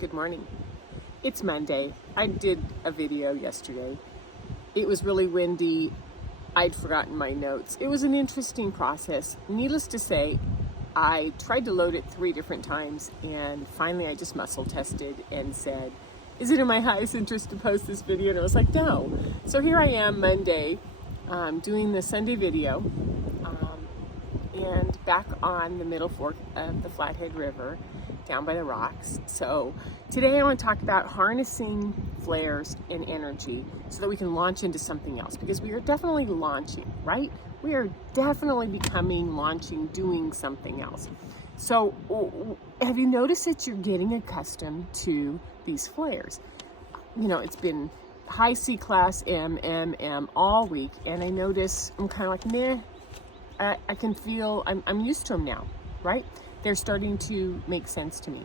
Good morning. It's Monday. I did a video yesterday. It was really windy. I'd forgotten my notes. It was an interesting process. Needless to say, I tried to load it 3 different times, and finally I just muscle tested and said, is it in my highest interest to post this video? And I was like, no. So here I am Monday doing the Sunday video and back on the middle fork of the Flathead River down by the rocks. So today I want to talk about harnessing flares and energy so that we can launch into something else, because we are definitely launching, right? We are definitely becoming, launching, doing something else. So have you noticed that you're getting accustomed to these flares? You know, it's been high C class, M all week, and I notice I'm kind of like, meh. I can feel, I'm used to them now, right? They're starting to make sense to me.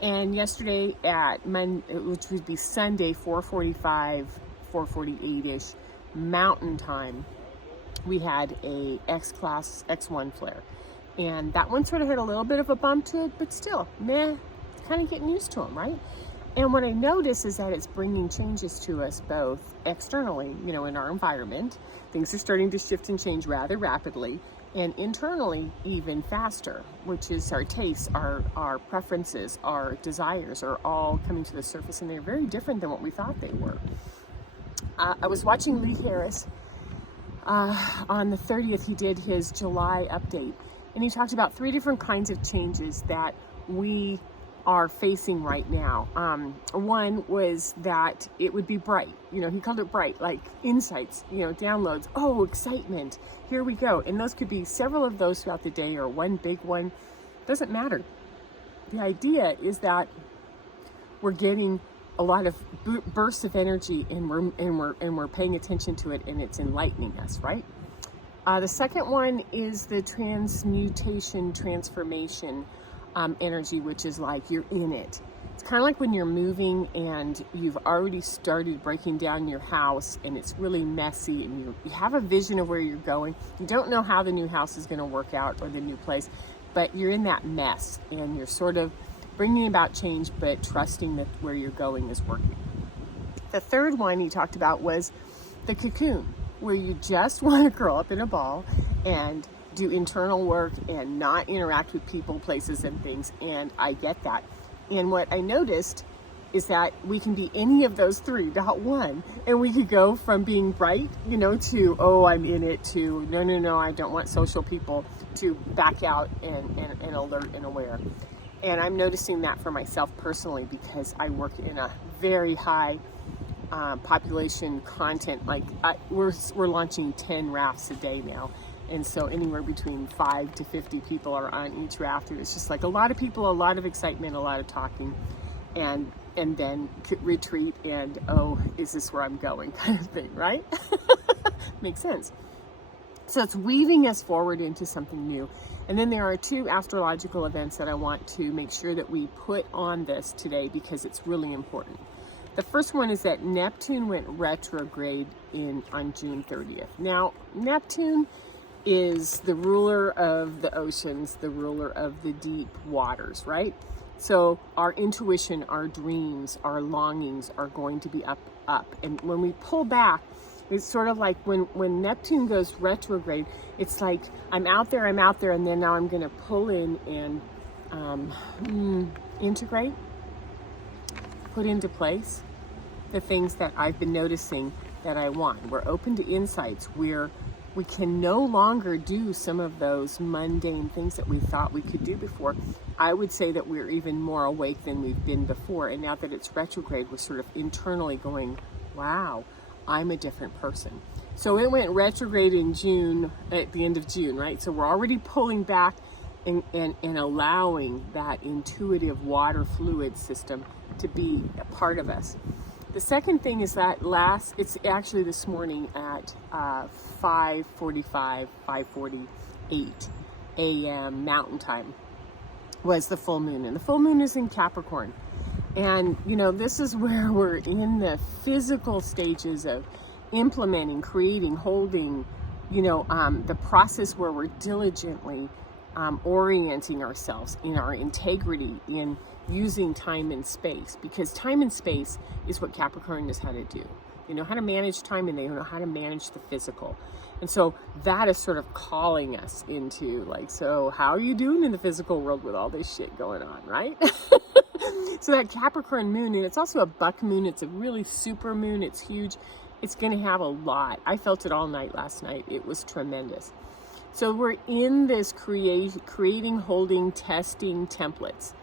And yesterday at which would be Sunday, 4:45, 4:48-ish Mountain Time, we had a X-class X1 flare. And that one sort of had a little bit of a bump to it, but still, meh, kind of getting used to them, right? And what I notice is that it's bringing changes to us both externally, you know, in our environment. Things are starting to shift and change rather rapidly, and internally even faster, which is our tastes, our preferences, our desires are all coming to the surface, and they're very different than what we thought they were. I was watching Lee Harris on the 30th. He did his July update, and he talked about 3 different kinds of changes that we are facing right now. One was that it would be bright. You know, he called it bright, like insights, you know, downloads. Oh, excitement. Here we go. And those could be several of those throughout the day or one big one. Doesn't matter. The idea is that we're getting a lot of bursts of energy, and we're paying attention to it, and it's enlightening us, right? The second one is the transmutation, transformation energy, which is like you're in it. It's kind of like when you're moving and you've already started breaking down your house and it's really messy, and you have a vision of where you're going. You don't know how the new house is going to work out, or the new place, but you're in that mess and you're sort of bringing about change, but trusting that where you're going is working. The third one he talked about was the cocoon, where you just want to curl up in a ball and do internal work and not interact with people, places, and things. And I get that. And what I noticed is that we can be any of those 3, not one. And we could go from being bright, you know, to, oh, I'm in it, to, no, I don't want social people, to back out and alert and aware. And I'm noticing that for myself personally, because I work in a very high population content. Like we're launching 10 rafts a day now. And so anywhere between 5 to 50 people are on each raft. It's just like a lot of people, a lot of excitement, a lot of talking, and then retreat and, oh, is this where I'm going kind of thing, right? Makes sense. So it's weaving us forward into something new. And then there are 2 astrological events that I want to make sure that we put on this today, because it's really important. The first one is that Neptune went retrograde on June 30th. Now, Neptune is the ruler of the oceans, the ruler of the deep waters, right? So our intuition, our dreams, our longings are going to be up. And when we pull back, it's sort of like when Neptune goes retrograde, it's like I'm out there, and then now I'm going to pull in and integrate, put into place the things that I've been noticing that I want. We're open to insights. We can no longer do some of those mundane things that we thought we could do before. I would say that we're even more awake than we've been before. And now that it's retrograde, we're sort of internally going, wow, I'm a different person. So it went retrograde in June, at the end of June, right? So we're already pulling back and allowing that intuitive water fluid system to be a part of us. The second thing is that it's actually this morning at 5:45, 5:48 a.m. Mountain Time was the full moon. And the full moon is in Capricorn. And, you know, this is where we're in the physical stages of implementing, creating, holding, you know, the process where we're diligently orienting ourselves in our integrity, in using time and space, because time and space is what Capricorn knows how to do. They know how to manage time, and they know how to manage the physical. And so that is sort of calling us into like, so how are you doing in the physical world with all this shit going on, right? So that Capricorn moon, and it's also a buck moon. It's a really super moon. It's huge. It's going to have a lot. I felt it all night last night. It was tremendous. So we're in this creating, holding, testing templates.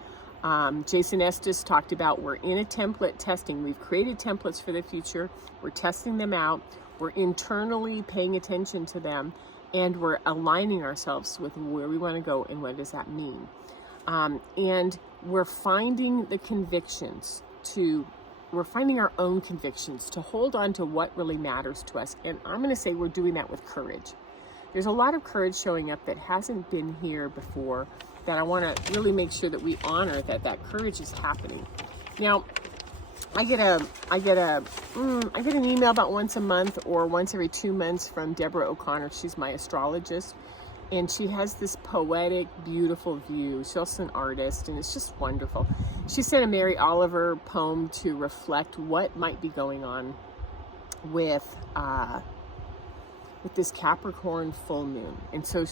Jason Estes talked about we're in a template testing. We've created templates for the future. We're testing them out. We're internally paying attention to them, and we're aligning ourselves with where we want to go and what does that mean. And we're finding the convictions we're finding our own convictions to hold on to what really matters to us. And I'm going to say we're doing that with courage. There's a lot of courage showing up that hasn't been here before, that I want to really make sure that we honor that courage is happening. Now, I get an email about once a month or once every 2 months from Deborah O'Connor. She's my astrologist, and she has this poetic, beautiful view. She's also an artist, and it's just wonderful. She sent a Mary Oliver poem to reflect what might be going on with this Capricorn full moon. And so,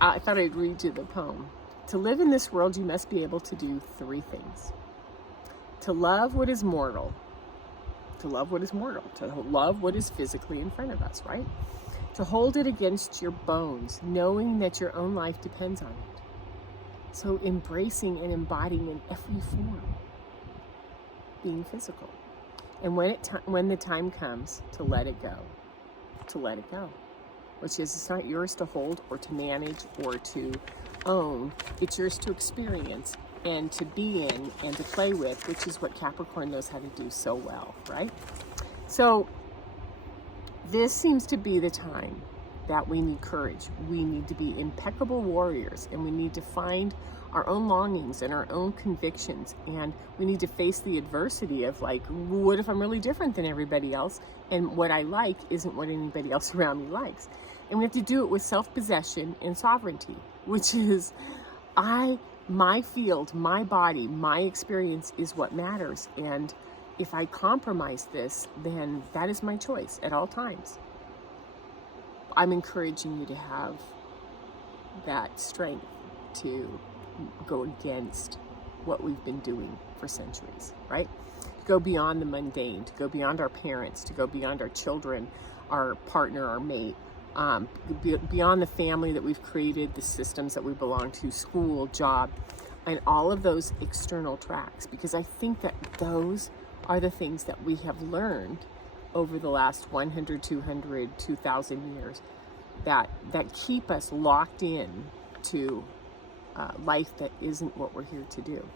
I thought I'd read you the poem. To live in this world, you must be able to do 3 things. To love what is mortal. To love what is mortal. To love what is physically in front of us, right? To hold it against your bones, knowing that your own life depends on it. So embracing and embodying in every form, being physical. And when the time comes to let it go, which is, it's not yours to hold or to manage or to own. It's yours to experience and to be in and to play with, which is what Capricorn knows how to do so well, right? So this seems to be the time that we need courage. We need to be impeccable warriors, and we need to find our own longings and our own convictions, and we need to face the adversity of like, what if I'm really different than everybody else, and what I like isn't what anybody else around me likes. And we have to do it with self-possession and sovereignty, which is my field, my body, my experience is what matters. And if I compromise this, then that is my choice at all times. I'm encouraging you to have that strength to go against what we've been doing for centuries, right? To go beyond the mundane, to go beyond our parents, to go beyond our children, our partner, our mate, beyond the family that we've created, the systems that we belong to, school, job, and all of those external tracks, because I think that those are the things that we have learned over the last 100, 200, 2,000 years that keep us locked in to life that isn't what we're here to do.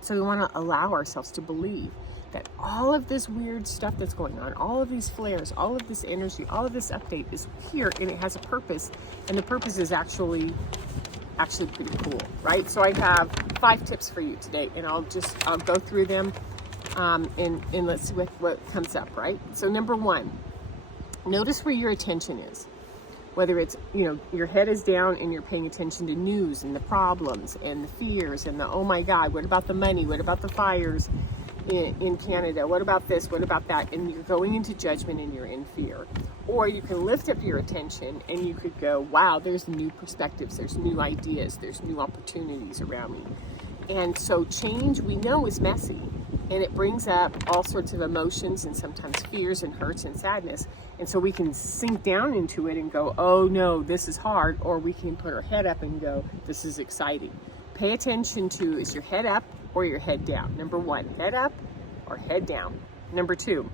So we want to allow ourselves to believe that all of this weird stuff that's going on, all of these flares, all of this energy, all of this update is here, and it has a purpose, and the purpose is actually pretty cool, right? So I have 5 tips for you today, and I'll go through them, and let's see what comes up, right? So number 1, notice where your attention is. Whether it's, your head is down and you're paying attention to news and the problems and the fears and the, oh my God, what about the money? What about the fires in Canada? What about this? What about that? And you're going into judgment and you're in fear. Or you can lift up your attention and you could go, wow, there's new perspectives, there's new ideas, there's new opportunities around me. And so change, we know, is messy, and it brings up all sorts of emotions and sometimes fears and hurts and sadness. And so we can sink down into it and go, oh no, this is hard. Or we can put our head up and go, this is exciting. Pay attention to, is your head up or your head down? Number 1, head up or head down. Number 2,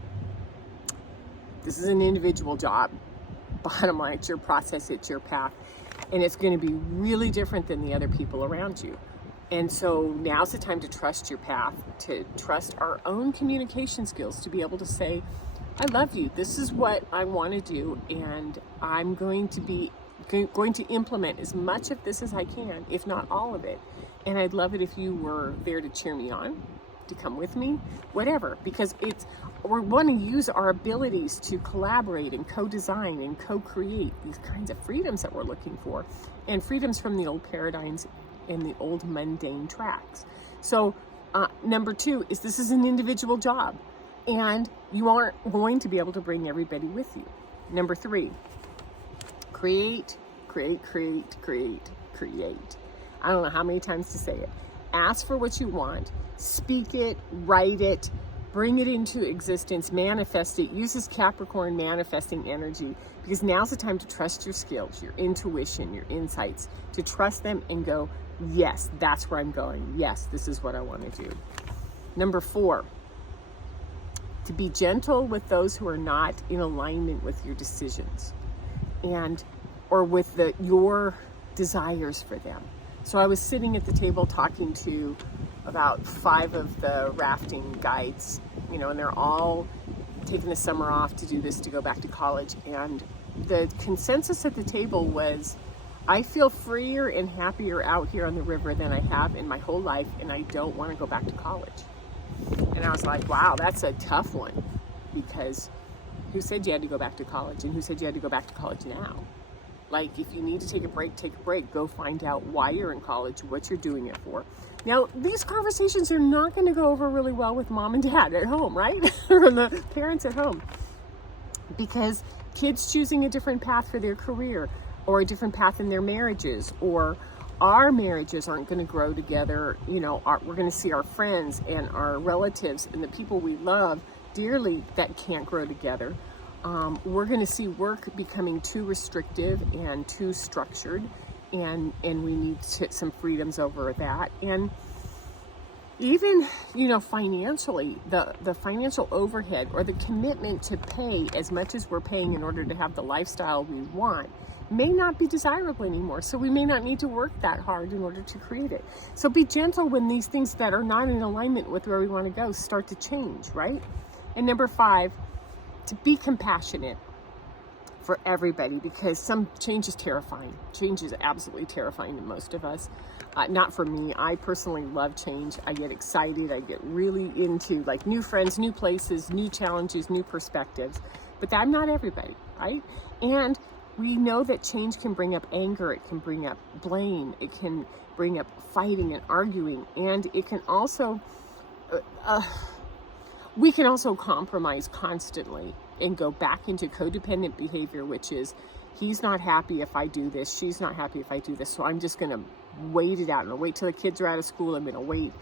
this is an individual job. Bottom line, it's your process, it's your path. And it's going to be really different than the other people around you. And so now's the time to trust your path, to trust our own communication skills, to be able to say, I love you. This is what I want to do, and I'm going to implement as much of this as I can, if not all of it. And I'd love it if you were there to cheer me on, to come with me, whatever, because we want to use our abilities to collaborate and co-design and co-create these kinds of freedoms that we're looking for, and freedoms from the old paradigms and the old mundane tracks. So number 2 is this is an individual job, and you aren't going to be able to bring everybody with you. Number 3, create. I don't know how many times to say it. Ask for what you want, speak it, write it, bring it into existence, manifest it. Use this Capricorn manifesting energy, because now's the time to trust your skills, your intuition, your insights, to trust them and go, yes, that's where I'm going. Yes, this is what I want to do. Number 4, to be gentle with those who are not in alignment with your decisions or with your desires for them. So I was sitting at the table talking to about 5 of the rafting guides, and they're all taking the summer off to do this, to go back to college. And the consensus at the table was, I feel freer and happier out here on the river than I have in my whole life, and I don't want to go back to college. And I was like, wow, that's a tough one, because who said you had to go back to college, and who said you had to go back to college now? Like, if you need to take a break, take a break. Go find out why you're in college, what you're doing it for. Now, these conversations are not going to go over really well with mom and dad at home, right? Or the parents at home. Because kids choosing a different path for their career, or a different path in their marriages, or our marriages aren't going to grow together. We're going to see our friends and our relatives and the people we love dearly that can't grow together. We're going to see work becoming too restrictive and too structured, and we need some freedoms over that. And even, financially, the financial overhead or the commitment to pay as much as we're paying in order to have the lifestyle we want may not be desirable anymore. So we may not need to work that hard in order to create it. So be gentle when these things that are not in alignment with where we want to go start to change, right? And number 5, to be compassionate for everybody, because some change is terrifying. Change is absolutely terrifying to most of us. Not for me. I personally love change. I get excited. I get really into like new friends, new places, new challenges, new perspectives. But that's not everybody, right? And we know that change can bring up anger. It can bring up blame. It can bring up fighting and arguing. And it can also... we can also compromise constantly and go back into codependent behavior, which is, he's not happy if I do this, she's not happy if I do this, so I'm just going to wait it out. And I'll wait till the kids are out of school. I'm going to wait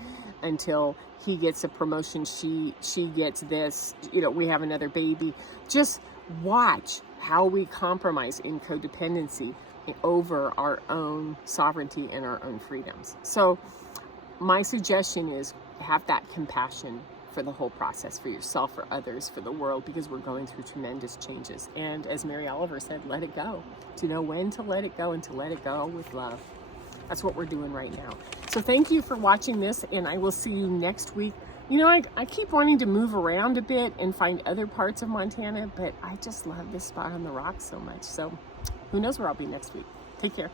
until he gets a promotion, she gets this, we have another baby. Just watch how we compromise in codependency over our own sovereignty and our own freedoms. So my suggestion is, have that compassion for the whole process, for yourself, for others, for the world, because we're going through tremendous changes. And as Mary Oliver said, let it go. To know when to let it go and to let it go with love. That's what we're doing right now. So thank you for watching this, and I will see you next week. I keep wanting to move around a bit and find other parts of Montana, but I just love this spot on the rocks so much. So who knows where I'll be next week. Take care.